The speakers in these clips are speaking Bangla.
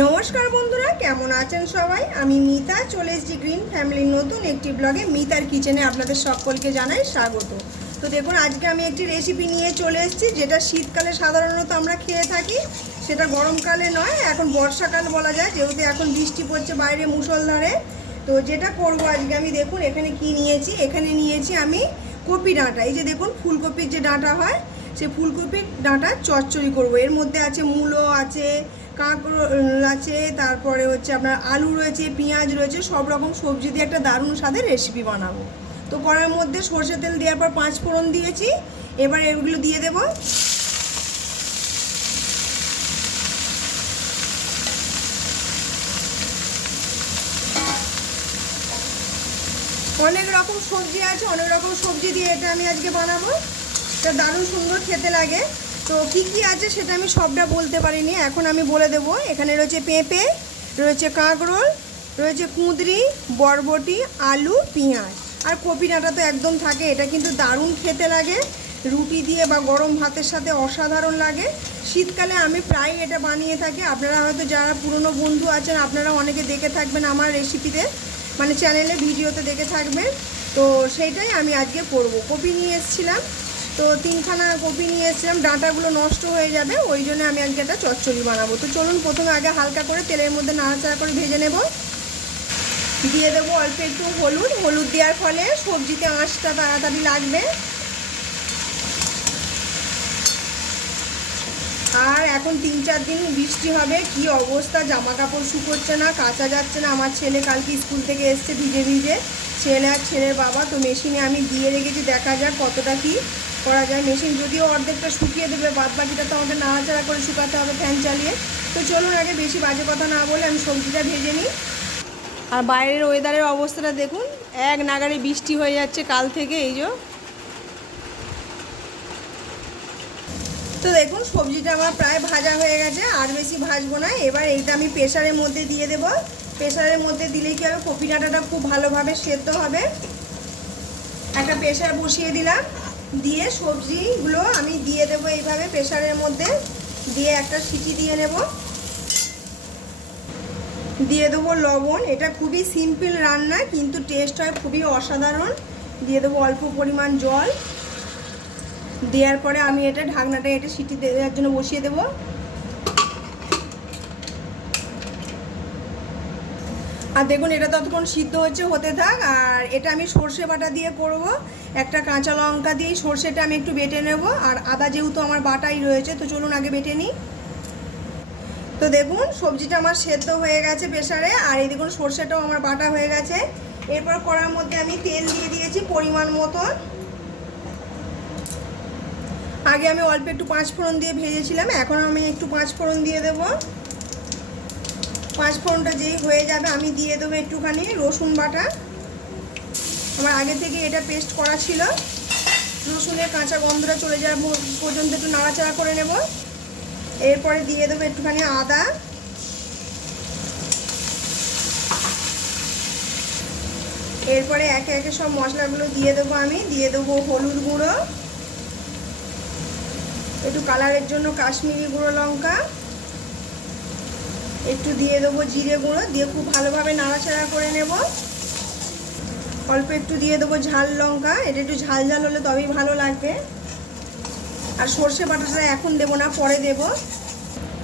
নমস্কার বন্ধুরা, কেমন আছেন সবাই? আমি মিতা, চলে এসেছি গ্রিন ফ্যামিলির নতুন একটি ব্লগে মিতার কিচেনে আপনাদের সকলকে জানাই স্বাগত। তো দেখুন, আজকে আমি একটি রেসিপি নিয়ে চলে এসেছি, যেটা শীতকালে সাধারণত আমরা খেয়ে থাকি। সেটা গরমকালে নয়, এখন বর্ষাকাল বলা যায়, যেহেতু এখন বৃষ্টি পড়ছে বাইরে মুষলধারে। তো যেটা করব আজকে আমি, দেখুন, এখানে কি নিয়েছি? এখানে নিয়েছি আমি কপি ডাঁটা। এই যে দেখুন, ফুলকপির যে ডাঁটা হয়, সে ফুলকপির ডাঁটা চচ্চড়ি করব। এর মধ্যে আছে মূলো, আছে কাঁকরোল আছে, তারপরে হচ্ছে আপনার আলু রয়েছে, পেঁয়াজ রয়েছে, সব রকম সবজি দিয়ে একটা দারুণ স্বাদের রেসিপি বানাবো। তো কড়ার মধ্যে সর্ষে তেল দেওয়ার পর পাঁচ ফোড়ন দিয়েছি, এবার এগুলো দিয়ে দেব। অনেক রকম সবজি আছে, অনেক রকম সবজি দিয়ে এটা আমি আজকে বানাবো। এটা দারুণ সুন্দর খেতে লাগে। তো কি কি আছে সেটা আমি সবটা বলতে পারিনি। এখন আমি বলে দেব। এখানে রয়েছে পেঁপে, রয়েছে কাঁকরোল, রয়েছে কুঁদরি, বরবটি, আলু, পেঁয়াজ। আর কপি ডাঁটা তো একদম থাকে। এটা কিন্তু দারুণ খেতে লাগে। রুটি দিয়ে বা গরম ভাতের সাথে অসাধারণ লাগে। শীতকালে আমি প্রায় এটা বানিয়ে থাকি। আপনারা হয়তো যারা পুরনো বন্ধু আছেন, আপনারা অনেকে দেখে থাকবেন আমার রেসিপিতে মানে চ্যানেলে ভিডিওতে দেখে থাকবেন। তো সেইটাই আমি আজকে করব। কপি নিয়ে এসেছিলাম। তো তিনখানা কপি নিয়ে এসেছিলাম, ডাঁটাগুলো নষ্ট হয়ে যাবে, ওই জন্য আমি আজকে একটা চচ্চড়ি বানাবো। তো চলুন প্রথমে আগে হালকা করে তেলের মধ্যে নাড়াচাড়া করে ভেজে নেব। দিয়ে দেবো অল্প একটু হলুদ হলুদ দেওয়ার ফলে সবজিতে আঁশটা তাড়াতাড়ি লাগবে। আর এখন তিন চার দিন বৃষ্টি হবে, কি অবস্থা? জামা কাপড় শুকোচ্ছে না, কাচা যাচ্ছে না। আমার ছেলে কালকে স্কুল থেকে এসছে ভিজে ভিজে। ছেলে আর ছেলের বাবা, তো মেশিনে আমি দিয়ে রেখেছি দেখা যাক কতটা কি করা যায়। মেশিন যদিও অর্ধেকটা শুকিয়ে দেবে বাদ বাকিটা তো আমাদের নাড়াচাড়া করে শুকাতে হবে ফ্যান চালিয়ে। তো চলুন আগে বেশি বাজে কথা না বলে আমি সবজিটা ভেজে নিই। আর বাইরের ওয়েদারের অবস্থাটা দেখুন, এক নাগারে বৃষ্টি হয়ে যাচ্ছে কাল থেকে, এই যে। তো দেখুন, সবজিটা আমার প্রায় ভাজা হয়ে গেছে, আর বেশি ভাজবো না। এবার এইটা আমি প্রেশারের মধ্যে দিয়ে দেব। প্রেশারের মধ্যে দিলেই কি হবে? কপি ডাঁটাটা খুব ভালোভাবে সেদ্ধ হবে। একটা প্রেশার বসিয়ে দিলাম। দিয়ে সবজিগুলো আমি দিয়ে দেবো এইভাবে প্রেশারের মধ্যে। দিয়ে একটা সিটি দিয়ে নেব। দিয়ে দেবো লবণ। এটা খুবই সিম্পল রান্না, কিন্তু টেস্ট হয় খুবই অসাধারণ। দিয়ে দেবো অল্প পরিমাণ জল। দেওয়ার পরে আমি এটা ঢাকনাটা এটা সিটি দেওয়ার জন্য বসিয়ে দেব। আর দেখুন, এটা ততক্ষণ সিদ্ধ হচ্ছে, হতে থাক। আর এটা আমি সর্ষে বাটা দিয়ে করব। একটা কাঁচা লঙ্কা দিয়ে সর্ষেটা আমি একটু বেটে নেব। আর আদা যেহেতু আমার বাটাই রয়েছে, তো চলুন আগে বেটে নিই। তো দেখুন, সবজিটা আমার সেদ্ধ হয়ে গেছে প্রেশারে আর এই দেখুন, সর্ষেটাও আমার বাটা হয়ে গেছে। এরপর করার মধ্যে আমি তেল দিয়ে দিয়েছি পরিমাণ মতন। আগে আমি অল্প একটু পাঁচ ফোড়ন দিয়ে ভেজেছিলাম। এখন আমি একটু পাঁচ ফোড়ন দিয়ে দেব। পাঁচ ফোড়নটা যেই হয়ে যাবে, আমি দিয়ে দেবো একটুখানি রসুন বাটা। আমার আগে থেকে এটা পেস্ট করা ছিল। রসুনের কাঁচা গন্ধটা চলে যাওয়ার পর্যন্ত একটু নাড়াচাড়া করে নেব। এরপরে দিয়ে দেবো একটুখানি আদা। এরপরে একে একে সব মশলাগুলো দিয়ে দেবো আমি। দিয়ে দেবো হলুদ গুঁড়ো। একটু কালারের জন্য কাশ্মীরি গুঁড়ো লঙ্কা। একটু দিয়ে দেবো জিরে গুঁড়ো, দিয়ে খুব ভালোভাবে নাড়াচাড়া করে নেব। অল্প একটু দিয়ে দেবো ঝাল লঙ্কা, এটা একটু ঝাল ঝাল হলে তবেই ভালো লাগবে। আর সর্ষে বাটাটা এখন দেবো না, পরে দেব।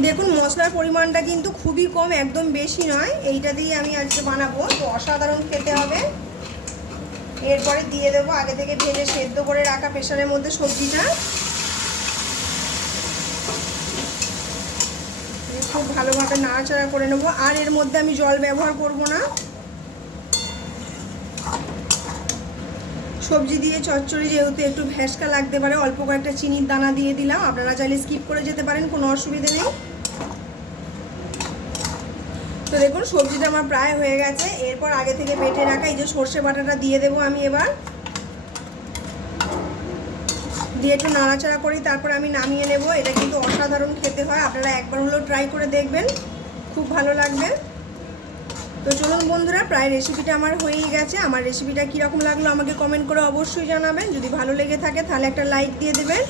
দেখুন, মশলার পরিমাণটা কিন্তু খুবই কম, একদম বেশি নয়। এইটা দিয়ে আমি আজকে বানাবো, তো অসাধারণ খেতে হবে। এরপরে দিয়ে দেবো আগে থেকে ভেজে সেদ্ধ করে রাখা প্রেশারের মধ্যে সবজিটা। খুব ভালোভাবে নাড়াচাড়া করে নেব। আর এর মধ্যে আমি জল ব্যবহার করব না। সবজি দিয়ে চচ্চড়ি যেহেতু একটু ভ্যাসকা লাগতে পারে, অল্প কয়েকটা চিনির দানা দিয়ে দিলাম। আপনারা চাইলে স্কিপ করে যেতে পারেন, কোনো অসুবিধে নেই। তো দেখুন, সবজিটা আমার প্রায় হয়ে গেছে। এরপর আগে থেকে বেটে রাখা এই যে সর্ষে বাটাটা দিয়ে দেবো আমি এবার। দিয়ে একটু নাড়াচাড়া করি, তারপর আমি নামিয়ে নেব। এটা কিন্তু অসাধারণ খেতে হয়, আপনারা একবার হলেও ট্রাই করে দেখবেন, খুব ভালো লাগবে। তো চলুন বন্ধুরা, প্রায় রেসিপিটা আমার হয়েই গেছে। আমার রেসিপিটা কীরকম লাগল আমাকে কমেন্ট করে অবশ্যই জানাবেন। যদি ভালো লেগে থাকে, তাহলে একটা লাইক দিয়ে দেবেন।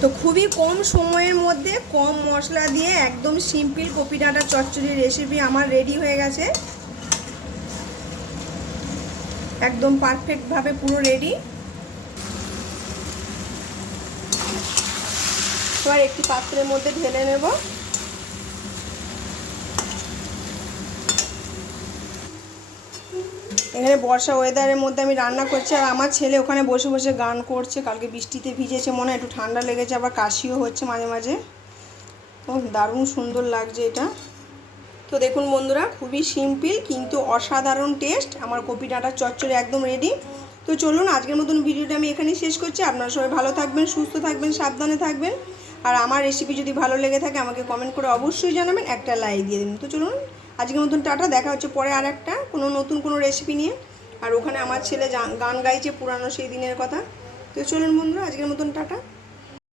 তো খুবই কম সময়ের মধ্যে কম মশলা দিয়ে একদম সিম্পল কপি ডাঁটা চচ্চড়ি রেসিপি আমার রেডি হয়ে গেছে। একদম পারফেক্টভাবে পুরো রেডি এবার একটি পাত্রের মধ্যে ঢেলে নেব। এখানে বর্ষা ওয়েদারের মধ্যে আমি রান্না করছি, আর আমার ছেলে ওখানে বসে বসে গান করছে। কালকে বৃষ্টিতে ভিজেছে, মনে হয় একটু ঠান্ডা লেগেছে, আবার কাশিও হচ্ছে মাঝে মাঝে। ও দারুণ সুন্দর লাগছে এটা। তো দেখুন বন্ধুরা, খুবই সিম্পল কিন্তু অসাধারণ টেস্ট আমার কপি ডাঁটার চচ্চড়ি একদম রেডি তো চলুন আজকের মতন ভিডিওটা আমি এখানেই শেষ করছি। আপনারা সবাই ভালো থাকবেন, সুস্থ থাকবেন, সাবধানে থাকবেন। আর আমার রেসিপি যদি ভালো লেগে থাকে, আমাকে কমেন্ট করে অবশ্যই জানাবেন, একটা লাইক দিয়ে দিন। তো চলুন আজকের মতন টাটা, দেখা হচ্ছে পরে আর একটা কোনো নতুন কোনো রেসিপি নিয়ে। আর ওখানে আমার ছেলে গান গাইছে পুরানো সেই দিনের কথা। তো চলুন বন্ধুরা, আজকের মতন টাটা।